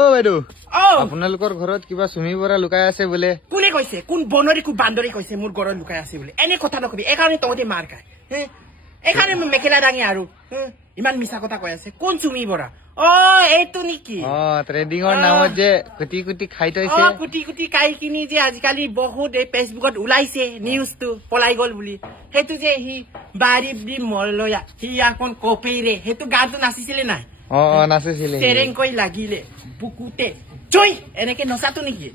বাইদেউ আপোনালোকৰ ঘৰত কিবা চুমি বৰা লুকাই আছে বোলে কোনে কৈছে কোন বনৰি কো বান্দৰি কৈছে মোৰ ঘৰত লুকাই আছে বোলে এনে কথা নকবি একাৰণে তহঁতে মাৰ খায় এখানে মেখেলা দাঙি আৰু ইমান মিছা কথা কৈ আছে কোন চুমি বৰা এইটো নেকি ট্ৰেডিঙৰ নামত যে কুটি কুটি খাই থৈছে কুটি কুটি খাই কিনি যে আজিকালি বহুত এই ফেচবুকত ওলাইছে নিউজটো পলাই গল বুলি সেইটো যে হি বাৰি বি মলয়া হি এখন কপেৰে সেইটো গানটো নাচিছিলে নাই নাচিছিলে সেৰেংকৈ লাগিলে বুকুতে জয় এনেকে নচাটো নেকি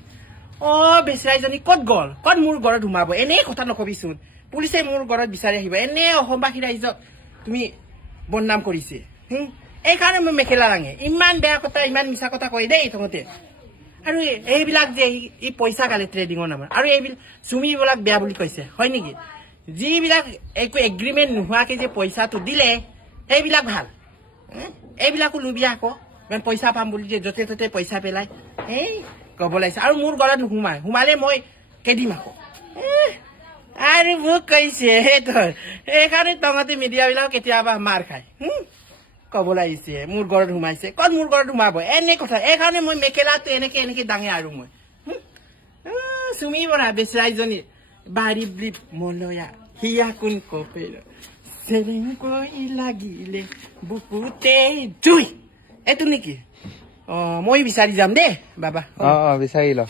বেচৰাইজনী ক'ত গল ক'ত মোৰ ঘৰত সোমাব এনে কথা নকবিচোন পুলিচে মোৰ ঘৰত বিচাৰি আহিব এনে অসমবাসী ৰাইজক তুমি বদনাম কৰিছে এইকাৰণে মই মেখেলা ৰাঙে ইমান বেয়া কথা ইমান মিছা কথা কৈ দেই তহঁতে আৰু এইবিলাক যে ই পইচা গালে ট্ৰেডিঙৰ নামত আৰু এইবিলাক চুমিবিলাক বেয়া বুলি কৈছে হয় নেকি যিবিলাক একো এগ্ৰিমেণ্ট নোহোৱাকে যে পইচাটো দিলে সেইবিলাক ভাল এইবিলাকো লুবিয়া আকৌ ইমান পইচা পাম বুলি যে য'তে ত'তে পইচা পেলাই কব লাগিছে আৰু মোৰ ঘৰত নোসোমাই সোমালে মই কেদিম আকৌ আৰু মোক কৈছে সেইকাৰণে তহঁতে মিডিয়াবিলাক কেতিয়াবা মাৰ খায় কব লাগিছে মোৰ ঘৰত সোমাইছে ক'ত মোৰ ঘৰত সোমাব এনে কথা এইকাৰণে মই মেখেলাটো এনেকে এনেকে দাঙে আৰু মই চুমি বৰা বেচৰাইজনী বাৰী ব্লিপ মলয়া হিয়া কোন কপেৰ সেৰেংকৈ লাগিলে বুকুতে জুই এইটো নেকি মই বিচাৰি যাম দেই বাবা বিচাৰি ল